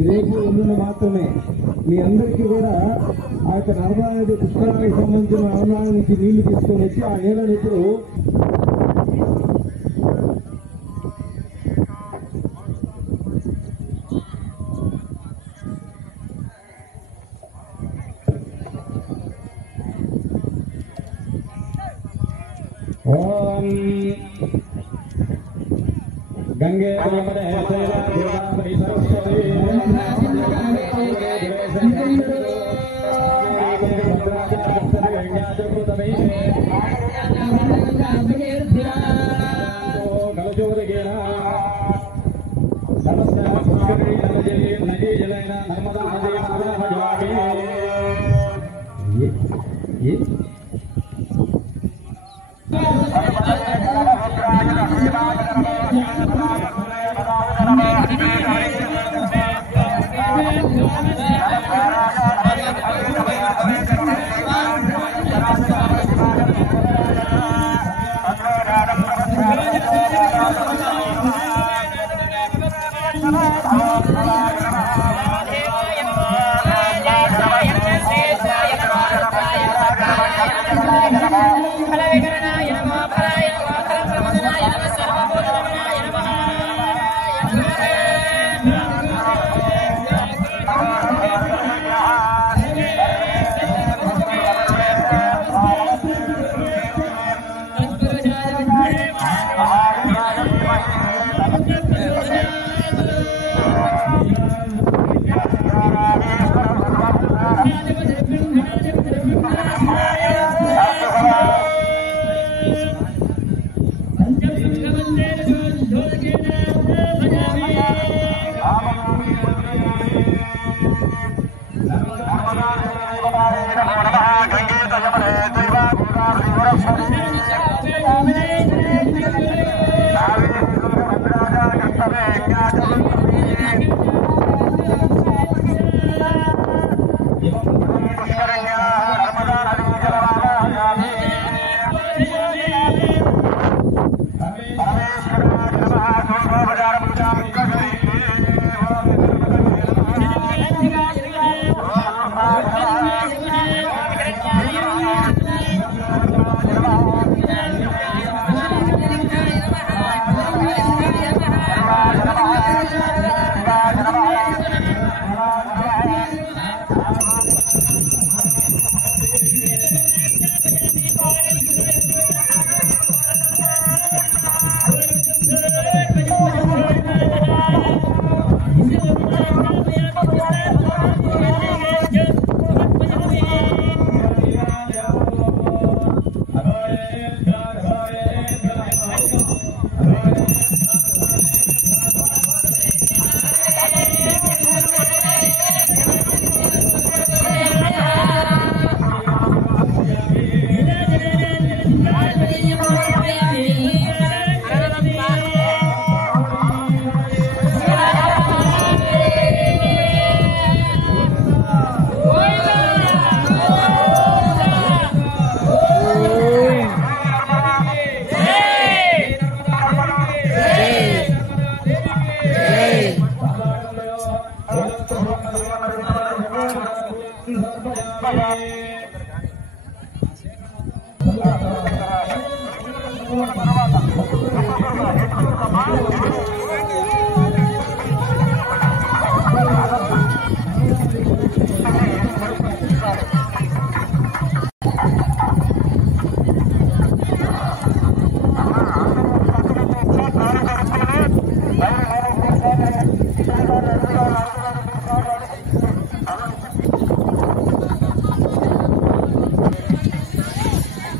రేపు ఎల్లుండి మాత్రమే. మీ అందరికీ కూడా ఆ యొక్క నర్మదా నది పుష్కరానికి సంబంధించిన నర్మదా నుంచి నీళ్లు తీసుకొని వచ్చి ఆ నీళ్ళని ఇప్పుడు ఓం గంగే యమునే గోదావరి సరస్వతి నదీ జలైన నర్మదా నది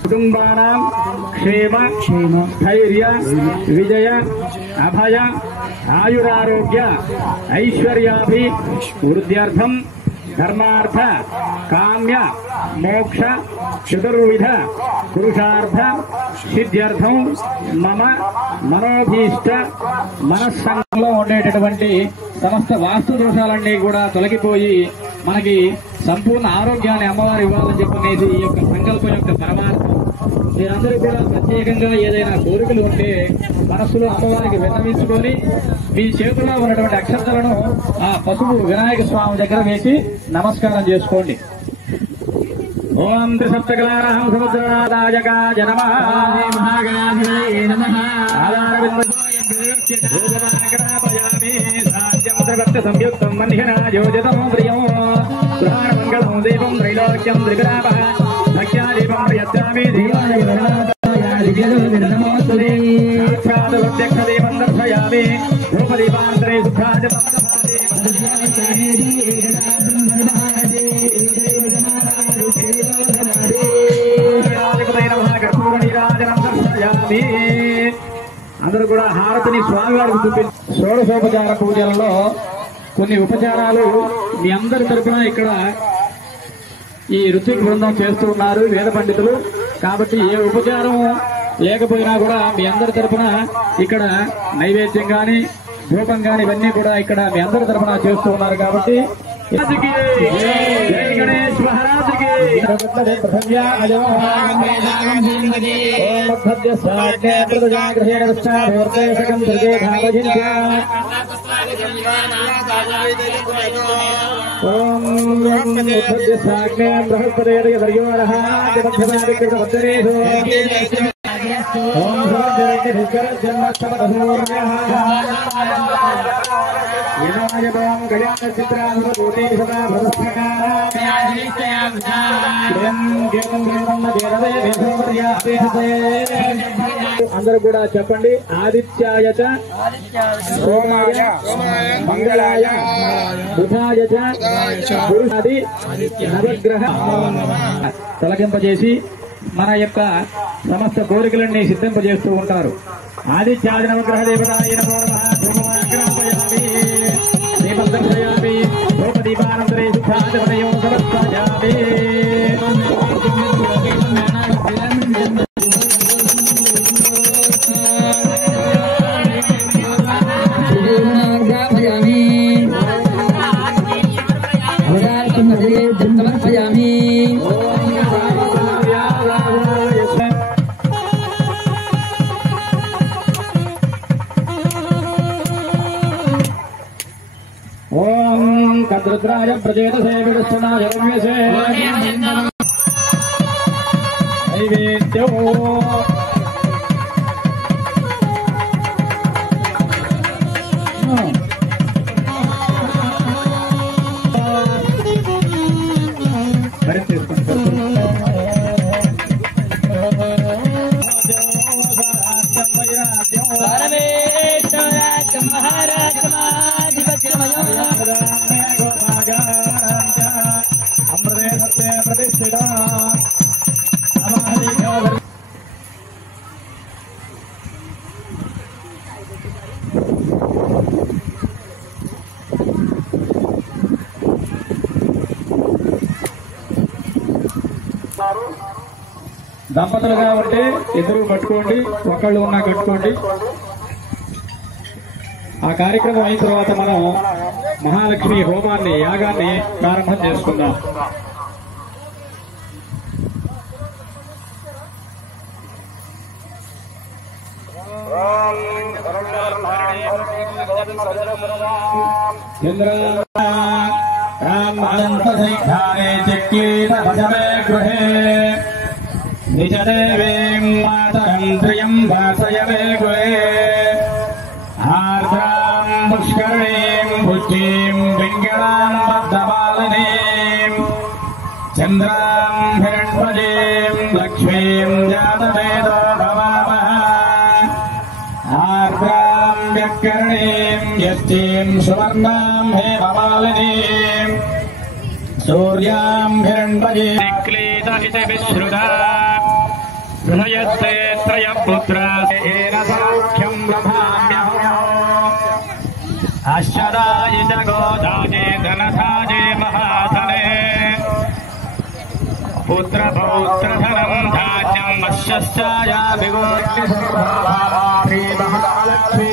కుటుంబానాం క్షేమ ధైర్య విజయ అభయ ఆయురారోగ్య ఐశ్వర్యాభి వృద్ధ్యర్థం ధర్మార్థ కామ్య మోక్ష చతుర్విధ పురుషార్థ సిద్ధ్యర్థం మమ మనోభీష్ట మనస్సంలో ఉండేటటువంటి సమస్త వాస్తు దోషాలన్నీ కూడా తొలగిపోయి మనకి సంపూర్ణ ఆరోగ్యాన్ని అమ్మవారు ఇవ్వాలని చెప్పనేసి ఈ యొక్క సంకల్పం యొక్క పరమార్థం మీరందరూ కూడా ప్రత్యేకంగా ఏదైనా కోరికలు ఉంటే మనస్సులో అమ్మవారికి విన్నవించుకొని మీ చేతుల్లో ఉన్నటువంటి అక్షంతలను ఆ పసుపు వినాయక స్వామి దగ్గర వేసి నమస్కారం చేసుకోండి. ఓం త్రిసప్తకలారహం సముద్రనాథాయకాయ నమః మహాగణాధిపతయే నమః సంయుక్తం మన్యనాయోజితం ప్రియం గృహాణమంగళం దేవం త్రైలోక్యం త్రిగురాపః భక్త్యాదీపం ప్రయచ్చామి దేవాయ సాక్షాదవద్యక్షదేవం దర్శయామి రూపదీపాంతరే శుద్ధాజ అందరూ కూడా హారతిని స్వామివారికి చూపించి షోడశోపచార పూజలలో కొన్ని ఉపచారాలు మీ అందరి తరఫున ఇక్కడ ఈ ఋత్విక్ బృందం చేస్తూ ఉన్నారు వేద పండితులు. కాబట్టి ఏ ఉపచారం లేకపోయినా కూడా మీ అందరి తరఫున ఇక్కడ నైవేద్యం గాని ధూపం గాని ఇవన్నీ కూడా ఇక్కడ మీ అందరి తరఫున చేస్తూ ఉన్నారు. కాబట్టి గణేష్ మహారాజుకి అందరూ కూడా చెప్పండి. ఆదిత్యాయ చ సోమాయ మంగళాయ బుధాయ చ గురుది నవగ్రహ తొలగింపజేసి మన యొక్క సమస్త కోరికలన్నీ సిద్ధింపజేస్తూ ఉంటారు. ఆదిత్యాది నవగ్రహ దేవతాయ నమో నమః ధూమమాగ్రహయామి దీపం దర్శయామి ధూపదీపానంతరే శుద్ధాచమనయం సమర్పయామి. ఓం కద్రుద్రాయ ప్రచేతసే విడుస్తున్నాయ రమ్యసే నైవేద్యో దంపతులుగా ఉంటే ఇద్దరు కట్టుకోండి, ఒకళ్ళు ఉన్నా కట్టుకోండి. ఆ కార్యక్రమం అయిన తర్వాత మనం మహాలక్ష్మి హోమాన్ని యాగాన్ని ప్రారంభం చేసుకుందాం. గృహే నిజదేవీం మాతరంత్రియం వాసయవే గృహే ఆర్ద్రాం పుష్కరీం పుష్టిం పింగళాం బద్ధమాలినీం చంద్రాం హిరణ్మయీం లక్ష్మీం జాతవేదో భవామః ఆర్ద్రాం వ్యకరణీం యష్టీం సువర్ణాం హేమమాలినీం సూర్యాం హిరణ్మయీం క్లీత ఇతి విశ్రుతా హృదయస్తే త్రయపుత్రేన సౌఖ్యం లభామ్యహం అశ్వదాయ చ గోదాయే ధనధాయే మహాధనే పుత్రపౌత్రధనం ధాన్యం మత్స్యశ్చాయా విగోర్యశ్రీ మహాలక్ష్మీ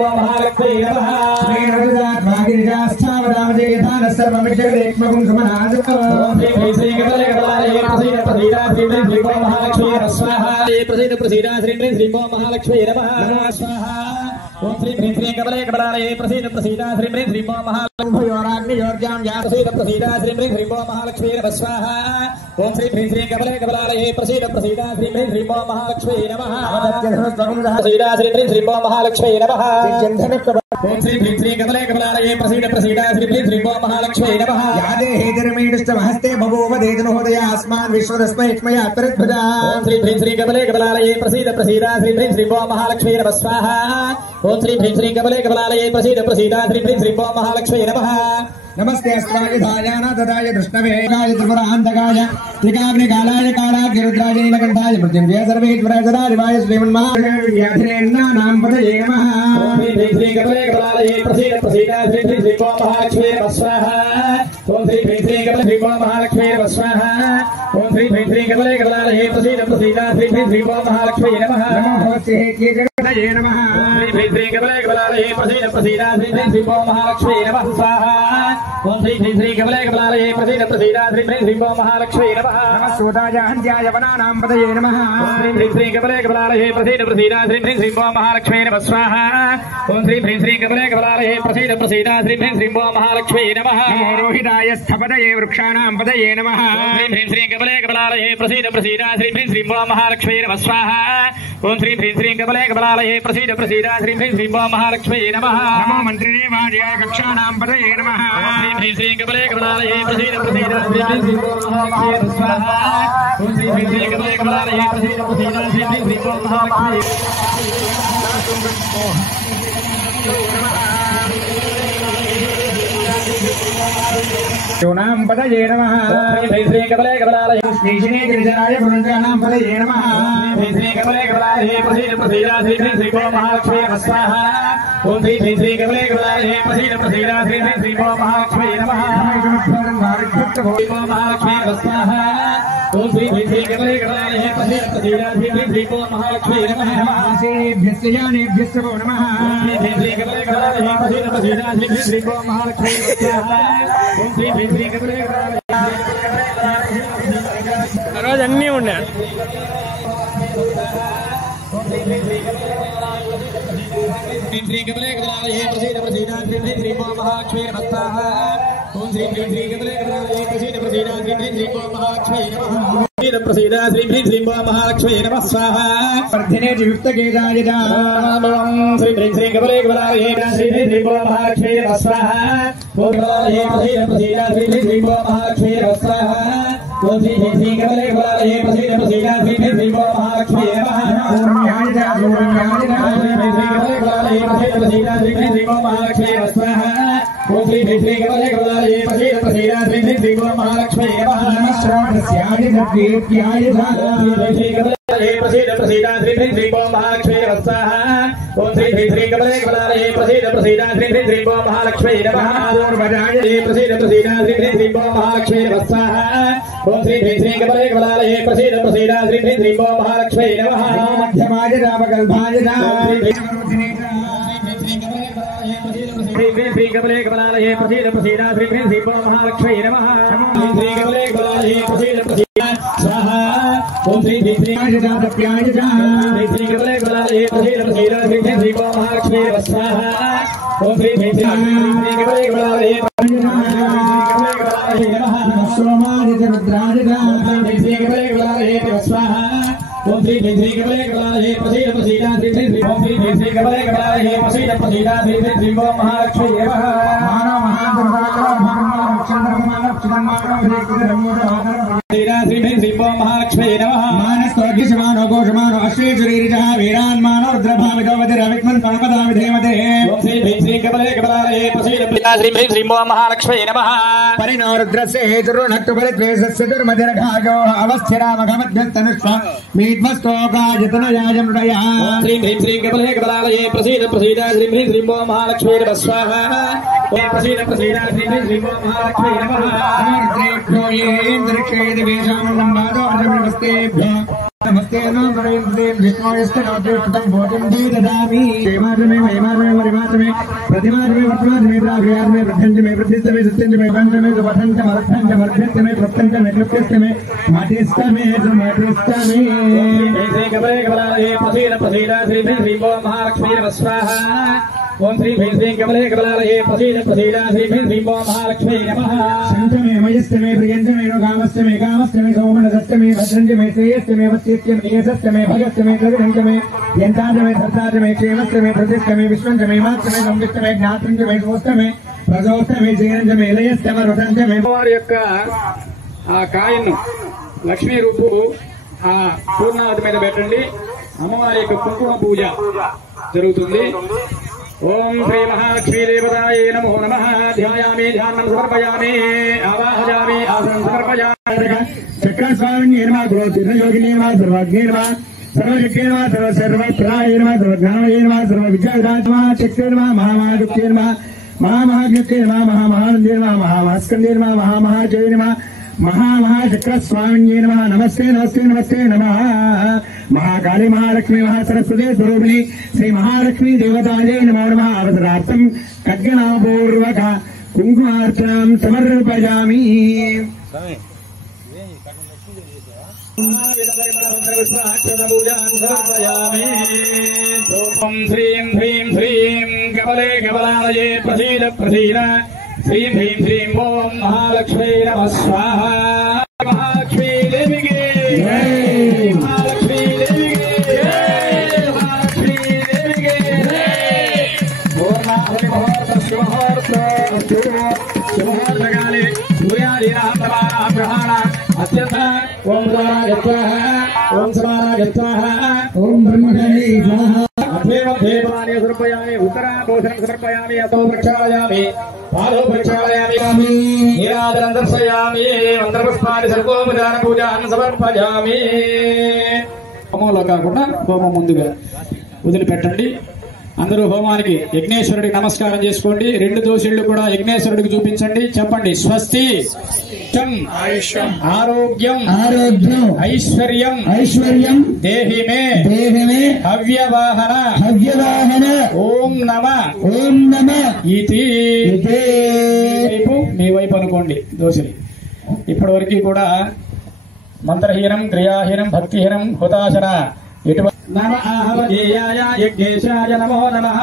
శ్రీంభో మహాలక్ష్మీ నమః శ్రీ ప్రసీద ప్రసీద శ్రీ శ్రీంభో మహాలక్ష్మీ నమః స్వాహా ఓం శ్రీ హ్రీం శ్రీం కమలే కమలాలయే ప్రసీద ప్రసీద శ్రీ శ్రీంభో మహాలక్ష్మీర్జాం ప్రసీద ప్రసీద శ్రీ శ్రీంభో మహాలక్ష్మీ నమః స్వాహా ఓం శ్రీ హ్రీం శ్రీం కమలే కమలాలయే ప్రసీద ప్రసీద శ్రీ శ్రీంభో మహాలక్ష్మీ నమః ప్రసీద శ్రీ శ్రీంభో మహాలక్ష్మీ నమః ఓం శ్రీ హ్రీం శ్రీం కమలే కమలాలయే ప్రసీద ప్రసీద శ్రీ శ్రీంభో మహాలక్ష్మీ నమః యాదే హేతిర్మీడుష్టమహస్తే బభూవ దేదనోదయ అస్మాన్ విశ్వదస్మై ఇక్మయ అపరిద్భజా ఓం శ్రీ హ్రీం శ్రీం కమలే కమలాలయే ప్రసీద ప్రసీద శ్రీ శ్రీంభో మహాలక్ష్మీ నమః స్వాహా ఓం శ్రీ హ్రీం శ్రీం కమలే కమలాలయే ప్రసీద ప్రసీద శ్రీ శ్రీంభో మహాలక్ష్మీ నమః నమస్తే అస్మావిధాయ దదాయ దృష్ణవే గాయ త్రిపురాంతకాయ త్రికాగ్నికాలాయ కాళాగ్నిరుద్రాయ నీలకంఠాయ మృత్యుంజయ సర్వేశ్వరాయ శ్రీమన్మహానాం పదయే నమః శ్రీ శ్రీ కమలే కమలాలయే ప్రసీద ప్రసీద శ్రీ శ్రీంభో మహాలక్ష్మీ నమః స్వాహా ఓం శ్రీ శ్రీ కమలే శ్రీంభో మహాలక్ష్మీ నమః స్వాహా ఓం శ్రీ శ్రీ కమలే కమలాలయే ప్రసీద ప్రసీద శ్రీ శ్రీంభో మహాలక్ష్మీ నమః నమః శ్రీ శ్రీ కమలే కమలాలయే ప్రసీద ప్రసీద శ్రీ శ్రీంభో మహాలక్ష్మీ నమః స్వాహా ఓం శ్రీ శ్రీ కమలే కమలాలయే ప్రసీద ప్రసీద శ్రీ శ్రీంభో మహాలక్ష్మీ నమః నమః సూతాయ హంత్యాయ వనానాం పదయే నమః శ్రీ శ్రీ కమలే కమలాలయే ప్రసీద ప్రసీద శ్రీ శ్రీంభో మహాలక్ష్మీ నమః స్వాహా ఓం శ్రీ శ్రీ కమలే కమలాలయే ప్రసీద ప్రసీద శ్రీ శ్రీంభో మహాలక్ష్మీ నమః నమో రోహితాయ స్థపదయే వృక్షాణాం పదయే నమః శ్రీ శ్రీ కమలే కమలాలయే ప్రసీద ప్రసీద శ్రీ శ్రీంభో మహాలక్ష్మీ నమః స్వాహా ఓం శ్రీ శ్రీ కమలే కమలాలయే ప్రసీద ప్రసీద శ్రీ శ్రీంభో మహాలక్ష్మీ నమః నమో మంత్రిదేవాయ కక్షాణాం పదయే నమః శ్రీ శ్రీ కమలే కమలాలయే ప్రసీద ప్రసీద శ్రీ శ్రీంభో మహాలక్ష్మీ నమః స్వాహా ఓం శ్రీ శ్రీ కమలే కమలాలయే ప్రసీద ప్రసీద శ్రీ శ్రీంభో మహాలక్ష్మీ యోనాం పదయే నమః శ్రీ శ్రీ కమలే కమలాలయే శ్రీశనే గిరిజనాయ బృందానాం పదయే నమః శ్రీ శ్రీ కమలే కమలాలయే ప్రసీద ప్రసీద శ్రీ శ్రీంభో మహాలక్ష్మీ నమః స్వాహా ఓం శ్రీ శ్రీ కమలే కమలాలయే ప్రసీద ప్రసీద శ్రీ శ్రీంభో మహాలక్ష్మీ నమః మహాలక్ష్మీ నమః స్వాహా ఓం శ్రీ శ్రీ కమలే కమలాలయే ప్రసీద ప్రసీద శ్రీ శ్రీంభో మహాలక్ష్మీ నమః ఆసేభ్యశ్చ నమః శ్రీ శ్రీ కమలే కమలాలయే ప్రసీద ప్రసీద శ్రీ శ్రీంభో మహాలక్ష్మీ నమః ఓం శ్రీ శ్రీ కమలే కమలాలయే రోజు అన్నీ ఉన్నాయి శ్రీ కమలే కమలాలయే ప్రసీద ప్రసీద శ్రీ శ్రీంభో మహాలక్ష్మీ నమః స్వాహా ఓం శ్రీ శ్రీ కమలే కమలాలయే ప్రసీద ప్రసీద శ్రీ శ్రీంభో మహాలక్ష్మీ నమః ప్రసీద శ్రీ శ్రీంభో మహాలక్ష్మీ నమః స్వాహా వర్ధినే యుక్తకేదాయ శ్రీ శ్రీ కమలే కమలాలయే శ్రీ శ్రీంభో మహాలక్ష్మీ నమః స్వాహా ఓం కమలాలయే ప్రసీద ప్రసీద శ్రీ శ్రీంభో మహాలక్ష్మీ నమః స్వాహా ఓం శ్రీ శ్రీ కమలే కమలాలయే ప్రసీద ప్రసీద శ్రీ శ్రీంభో మహాలక్ష్మీ నమః ఓం శ్రీ శ్రీ కమలే కమలాలయే ప్రసీద ప్రసీద శ్రీ శ్రీంభో మహాలక్ష్మీ నమః ప్రసీద ప్రసీద శ్రీ శ్రీంభో మహాలక్ష్మీ నమః స్వాహా ఓం శ్రీ శ్రీ కమలే కమలాలయే ప్రసీద ప్రసీద శ్రీ శ్రీంభో మహాలక్ష్మీ నమః ప్రసీద ప్రసీద శ్రీ శ్రీంభో మహాలక్ష్మీ నమః స్వాహా ఓం శ్రీ శ్రీ కమలే కమలాలయే ప్రసీద ప్రసీద శ్రీ శ్రీంభో మహాలక్ష్మీ నమః మధ్యమాయ రామకల్పాయ శ్రీ కమలే కమలాలయే ప్రసీద ప్రసీద శ్రీ శ్రీంభో మహాలక్ష్మీ నమః శ్రీ కమలే కమలాలయే ప్రసీద ప్రసీద స్వాహా ఓం శ్రీ శ్రీ కమలే కమలాలయే ప్రసీద ప్రసీద శ్రీ శ్రీంభో మహాలక్ష్మీ నమః స్వాహా ఓం శ్రీ కమలే కమలాలయే శ్రీ కమలే కమలాలయే స్వాహా ఓం శ్రీ శ్రీ కమలే కమలాలయే ప్రసీద ప్రసీద శ్రీ శ్రీంభో శ్రీ కమలే కమలాలయే ప్రసీద ప్రసీద శ్రీ శ్రీంభో మహాలక్ష్మీ నమః శ్రీ శ్రీంభో మహాలక్ష్మీ నమః మానస్తోగ్యమానో ఘోషమానో అశ్వేశరీరిజః వీరాన్మానో రుద్రభావితోవతిరవిక్మన్ పరమదామి ధేమతే ఓం శ్రీ శ్రీ కమలే కమలాలయే ప్రసీద శ్రీ శ్రీంభో మహాలక్ష్మీ నమః పరిణో రుద్రస్య హేతుర్నక్తు పరిద్వేషస్య దుర్మదిరఘాగో అవస్థిరామఘమధ్యస్తనుష్వ మీధ్వస్తోకాజతనయాయ మృడయః శ్రీ శ్రీ కమలే కమలాలయే ప్రసీద ప్రసీద శ్రీ శ్రీంభో మహాలక్ష్మీ నమః స్వాహా ప్రసీద ప్రసీద శ్రీ శ్రీంభో మహాలక్ష్మీ నమః नमस्ते विष्णुस्त भोजन भी ददामि क्षेमार्मे महिमार्मे वरिमार्मे प्रतिमार्मे वर्तमार्मे प्राग्यार्मे वृद्धंजमे वृद्धिस्तमे सत्यंजमे बंधमे सुपठंजमे वर्धंजमे प्रत्यंजमे कृत्यस्तमे माटिस्तमे माटिस्तमे श्री कमले कमलालये प्रसीद प्रसीद श्री श्री ओम महालक्ष्मी नमः स्वाहा ओम श्री श्री कमले कमलालये प्रसीद प्रसीद श्री श्री ओम महालक्ष्मी नमः संतमे मयस्तमे प्रियंजमे कामस्तमे कामस्तमे सौमनसस्तमे भद्रंजमे श्रेयस्तमे वत्यस्तमे येसस्तमे भगस्तमे प्रविरंजमे यंताजमे सत्ताजमे क्षेमस्तमे प्रतिष्ठमे विश्वंजमे मात्रमे संविष्टमे ज्ञातंजमे सोस्तमे प्रजोस्तमे जीरंजमे लयस्तमे रुदंजमे వారి యొక్క ఆ కాయను లక్ష్మీ రూపు ఆ పూర్ణావతి మీద పెట్టండి. అమ్మవారి యొక్క కుంకుమ పూజ జరుగుతుంది. ఓం శ్రీ మహాలక్ష్మీ దేవతాయే నమో నమః. ధ్యాయామి ధ్యానం సమర్పయామి ఆవాహయామి ఆసనం సమర్పయామి. చక్రస్వామిని నిర్మా గురోతిర్యోగి నిర్మా సర్వజ్ఞ నిర్మా सर्वशक्ति सर्वत्राय सर्वज्ञान सर्वविद्यात्मा शक्ति महामहाशक्ति महामहाज्ञ महामहानंदे महाभास्कंदे महामहाजय महामहाशक्रस्वामिन्ये नमः. नमस्ते नमस्ते नमस्ते नमः. महाकाली महालक्ष्मी महासरस्वती स्वरूपिणी श्री महालक्ष्मी देवतायै नमो नमः. अवसरार्थं खड्गनापूर्वक कुङ्कुमार्चनां समर्पयामि. ओम श्रीं ह्रीं श्रीं कमले कमलालये प्रसीद प्रसीद श्रीं ह्रीं श्रीं ओम महालक्ष्मी नमः स्वाहा. महालक्ष्मी देवी की जय. महालक्ष्मी देवी की जय. महालक्ष्मी देवी की जय. पूर्णाहुति मुहूर्त शुभमुहूर्त शुभमुहूर्तकाले सूर्यादीनां प्रमाणाः ग्रहाणाः अत्यंत ओम समानागत्वाः ओम समानागत्वाः ओम ब्रह्मचारी स्वाहा. देवानि समर्पयामि. उत्तराभूषणं समर्पयामि. अतो प्रक्षालयामि. पादौ प्रक्षालयामि. नीराजनं दर्शयामि. मंत्रपुष्पाणि सर्वोपचार पूजान् समर्पयामि. హోమంలో కాకుండా హోమం ముందుగా వదిలిపెట్టండి. అందరూ హోమానికి యజ్ఞేశ్వరుడికి నమస్కారం చేసుకోండి. రెండు దోషుళ్ళు కూడా యజ్ఞేశ్వరుడికి చూపించండి. చెప్పండి స్వస్తి ఆయుష్యం ఆరోగ్యం ఆరోగ్యం ఐశ్వర్యం ఐశ్వర్యం దేహి మే హవ్యవాహన ఓం నమ ఇతి. మీ వైపు అనుకోండి దోషులు. ఇప్పటి వరకు కూడా మంత్రహీనం క్రియాహీనం భక్తిహీనం హుతాశన ఎటువంటి నమ ఆహవధేయాయ యజ్ఞేశాయ నమో నమః.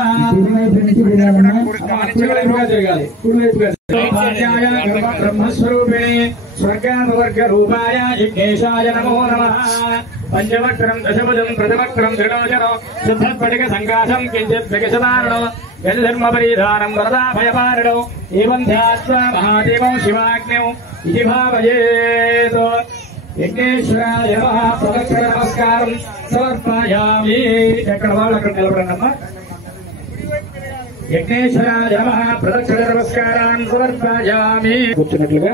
జరగాలి. బ్రహ్మస్వరూపిణి స్వర్గానువర్గ రూపాయ యజ్ఞేశాయ నమో నమః. పంచవక్రం దశభుజం ప్రథమక్రం త్రిలోచనం శుద్ధస్ఫటిక సంకాశం కించిత్ వికసదారుణం యద్ధర్మపరిధానం వరదాభయపారణం ఏవం ధ్యాత్వా మహాదేవం శివాగ్న్యం ఇది భావయేత్. యజ్ఞేశ్వరాయ నమః. ప్రదక్షిణ నమస్కారం సమర్పయామి. ఎక్కడ వాళ్ళు అక్కడ నిలబడండమ్మా. యజ్ఞేశ్వరాయ నమః. ప్రదక్షిణ నమస్కారాన్ని సమర్పయామి. కూర్చున్నట్లుగా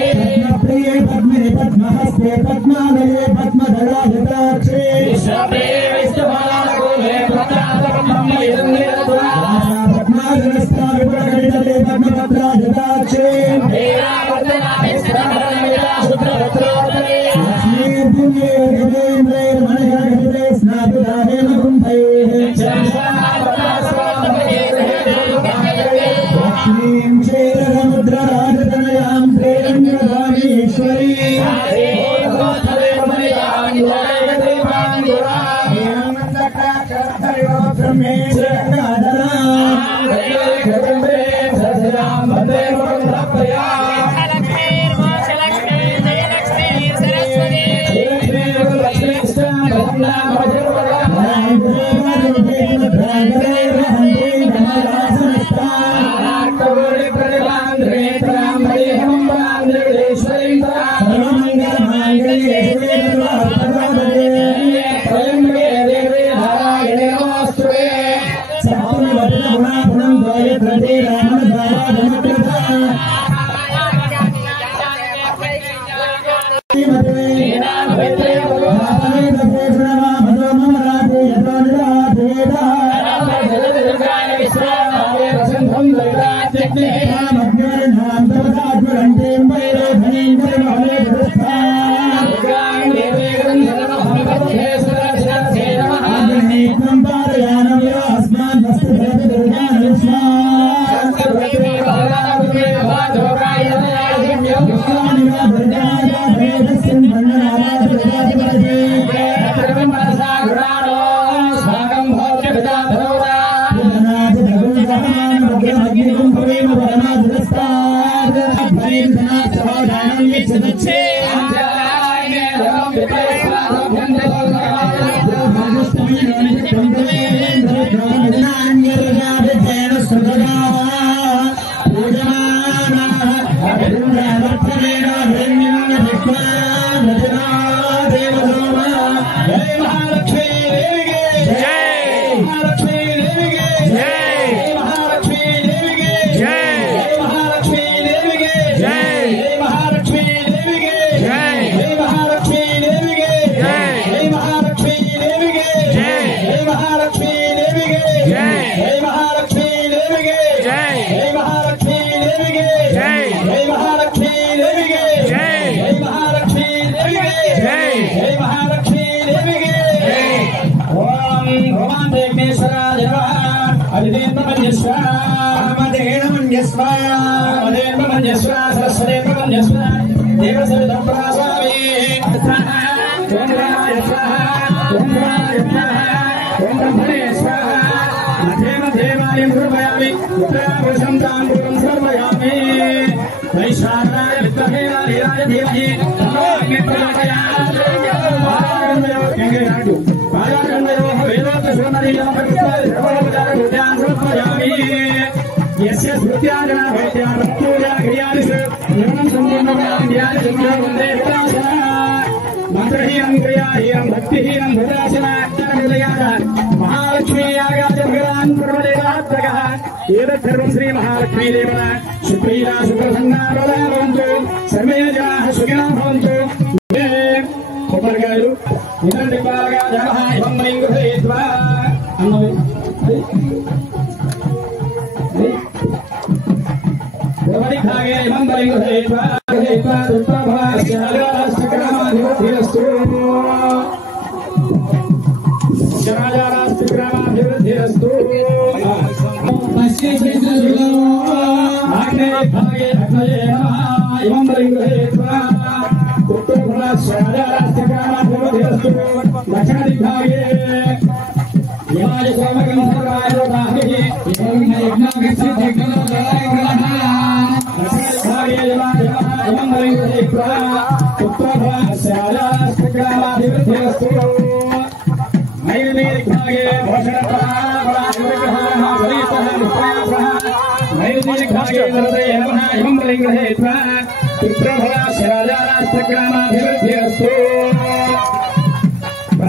पद्मप्रिये पद्मिनि पद्महस्ते पद्मालये पद्मधराजटाक्षे पद्माजनस्था विपुलकटितटे पद्मपत्राजटाक्षे लक्ष्मीर्दिव्ये गजेन्द्रैर्मणिघटिते स्नापिताहेन कुम्भैः लक्ष्मीं चेरसमुद्रराजतनयां श्रीरङ्गधामीश्वरी सर्वं श्री महालक्ष्मी देवना सुप्रीता सुप्रसन्ना भवन्तु सर्वे जनाः सुखिनः भवन्तु कोपरगायु निरदिपागा जनाः इमं मयि गृहीत्वा भवदिखागे इमं मयि गृहीत्वा तत्प्रभास्य अग्रहस्तक्रमाधिपतिरस्तु जनाजारास्तिक्रमाधिपतिरस्तु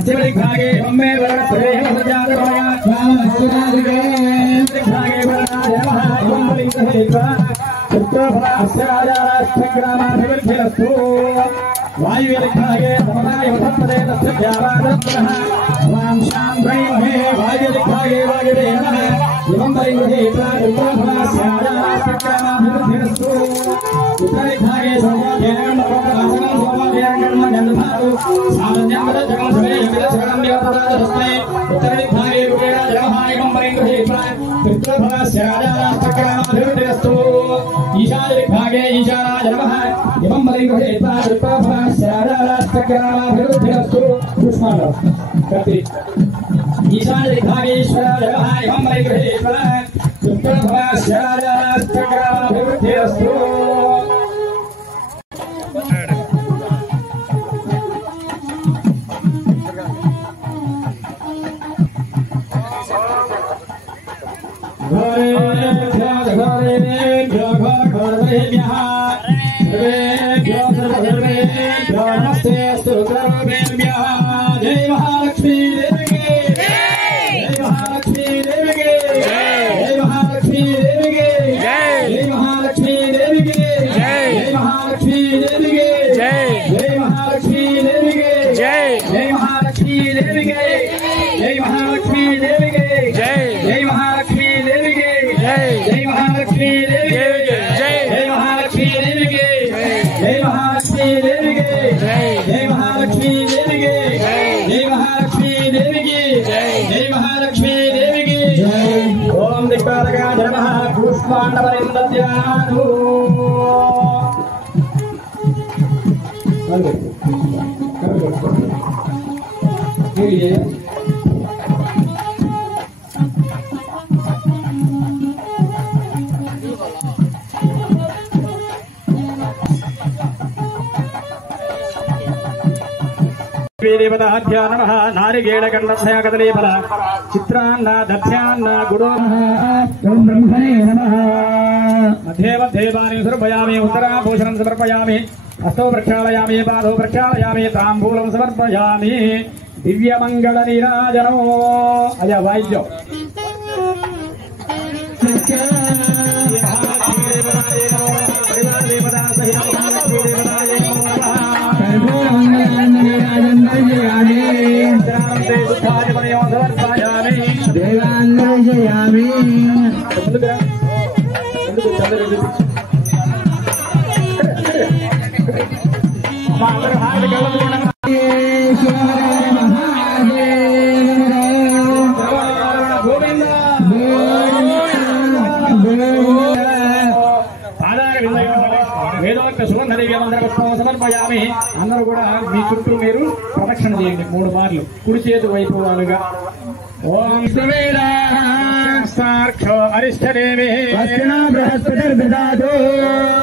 पश्चिम दिग्भागे बम्बे वर्णप्रदेश सज्जातमया दिग्भागे वर्णादेवः बम्बलिङ्गहेत्वा चित्तफलास्य राजाराष्ट्रग्रामाभिवृद्धिरस्तु वायु दिग्भागे समनाय वधपदे तस्य ज्ञावादत्तः वां शान्त्रैमहे वायु दिग्भागे वायुदे नमः बम्बलिङ्गहेत्वा चित्तफलास्य राजाराष्ट्रग्रामाभिवृद्धिरस्तु उत्तर दिग्भागे सौभाग्येन मकरवासनं सौभाग्येन जन्मधातु सामन्यं वदजगं समेयं विदशगं देवतादस्तमे उत्तर दिग्भागे कुबेर जलहाय बम्बलिङ्गहेत्वा चित्तफलास्य राजाराष्ट्रग्रामाभिवृद्धिरस्तु ईशान्य दिग्भागे ईशानाय नमः इमं बलिङ्गहेत्वा चित्तफलास्य राजाराष्ट्रग्रामाभिवृद्धिरस्तु पुष्पाणः कति ईशान्य दिग्भागे ईश्वराय नमः इमं बलिङ्गहेत्वा चित्तफलास्य राजाराष्ट्रग्रामाभिवृद्धिरस्तु नमस्ते जय महालक्ष्मी देवी के जय महालक्ष्मी देवी के जय महालक्ष्मी देवी के जय महालक्ष्मी देवी के जय महालक्ष्मी देवी के जय महालक्ष्मी देवी के जय महालक्ष्मी देवी के जय महालक्ष्मी देवी के जय महालक्ष्मी देवी के जय महालक्ष्मी देवी के जय महालक्ष्मी देवी के जय महालक्ष्मी देवी के जय महालक्ष्मी देवी के जय महालक्ष्मी देवी की जय महालक्ष्मी देवी की जय ओम दिक्पालकाय नमः पुष्पाण्डवरिन्दत्यानु देवताभ्यो नमः नारिकेलकण्डस्य कदलीफल चित्रान्न दध्यान्न गुडो ब्रह्मणे नमः मध्ये मध्ये पाणिं समर्पयामि उत्तराभूषणं समर्पयामि हस्तौ प्रक्षालयामि पादौ प्रक्षालयामि ताम्बूलं समर्पयामि दिव्यमङ्गलनीराजनो अय वाद्यो देवांगयामि వేదోక్త సుగంధదేవి మంత్రపుష్పం సమర్పయామి. అందరూ కూడా మీ చుట్టూ మీరు ప్రదక్షిణ చేయండి 3 మార్లు కుడి చేతి వైపు వాలుగా. ఓం సాక్షో అరిష్టదేవి బృహస్పతిర్దదాతు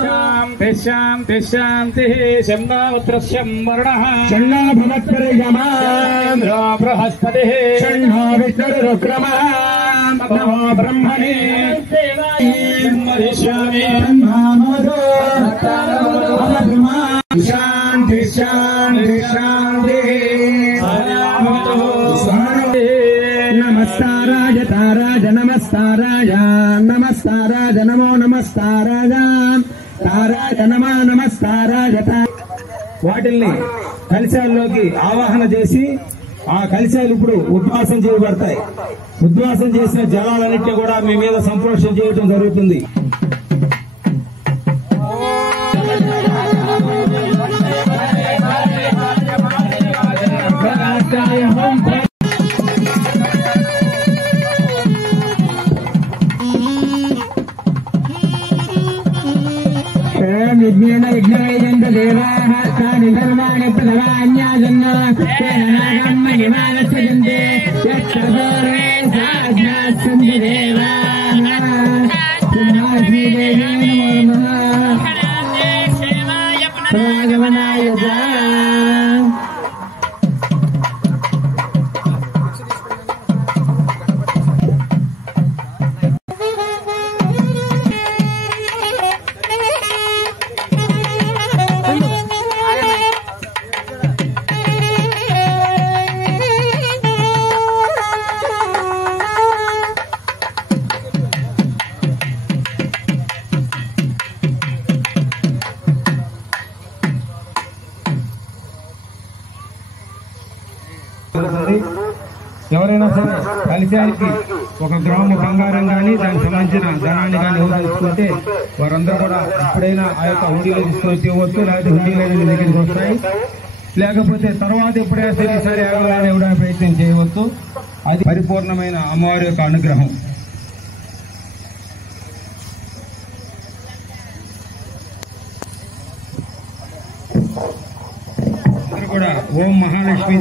శాంతి శాంతి శాంతి శంభవత్రస్యం వరుణః షణ్ణో భవత్పరియమా బృహస్పతి షణ్ణో విష్ణురుక్రమః నమో బ్రహ్మణే మరిష్యామి శాంతి శాంతి శాంతి నమస్కారాయ తారాజ నమస్కారాయ నమస్కారాజ నమో నమస్కారాయ తారాజ నమో నమస్కారాయ. వాటిల్ని కలశాల్లోకి ఆవాహన చేసి ఆ కలశాలు ఇప్పుడు ఉద్వాసం చేయబడతాయి. ఉద్వాసం చేసిన జలాలన్నింటినీ కూడా మీ మీద సంప్రోషణ చేయడం జరుగుతుంది. విజ్ఞాన విఘ్నవేదంత దేవాః తాని ధర్మాణి ప్రథమాన్యాజన్మనిమాగచ్చంతే యక్షసూరే సాజ్ఞాస్సంతి దేవాః శ్రీదేవి నమో నమః భగవనాయ ఎవరైనా సరే కలశానికి 1 గ్రాము బంగారం కానీ దానికి సంబంధించిన ధనాన్ని కానీ ఇవ్వదలుచుకుంటే వారందరూ కూడా ఎప్పుడైనా ఆ యొక్క హుండీలో తీసుకొని ఇవ్వచ్చు, లేకపోతే హుండీలో మీ దగ్గరికి వస్తాయి. లేకపోతే తర్వాత ఎప్పుడైనా సరే ఈసారి ఆగలని ఇవ్వడానికి ప్రయత్నం చేయవచ్చు. అది పరిపూర్ణమైన అమ్మవారి యొక్క అనుగ్రహం. అందరూ కూడా ఓం మహాలక్ష్మి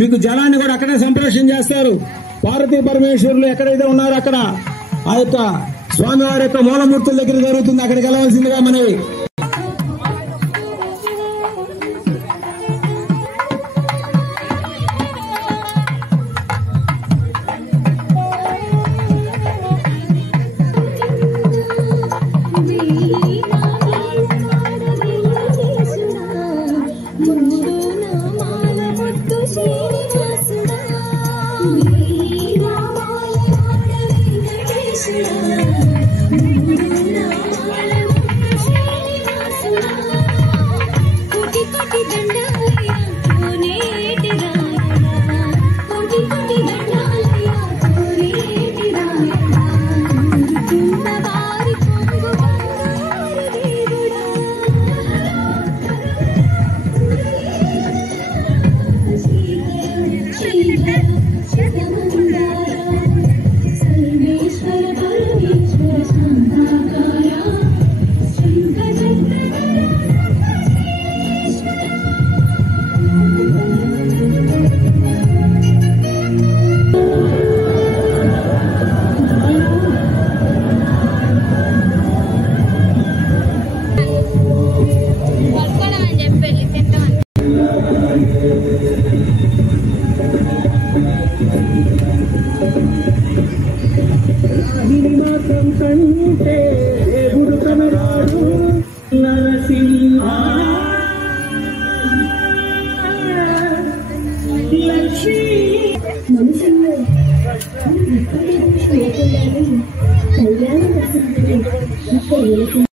మీకు జలాన్ని కూడా అక్కడే సంప్రోషణ చేస్తారు. పార్వతీ పరమేశ్వరులు ఎక్కడైతే ఉన్నారో అక్కడ ఆ యొక్క స్వామివారి యొక్క మూలమూర్తుల దగ్గర జరుగుతుంది. అక్కడికి వెళ్ళవలసిందిగా మనవి.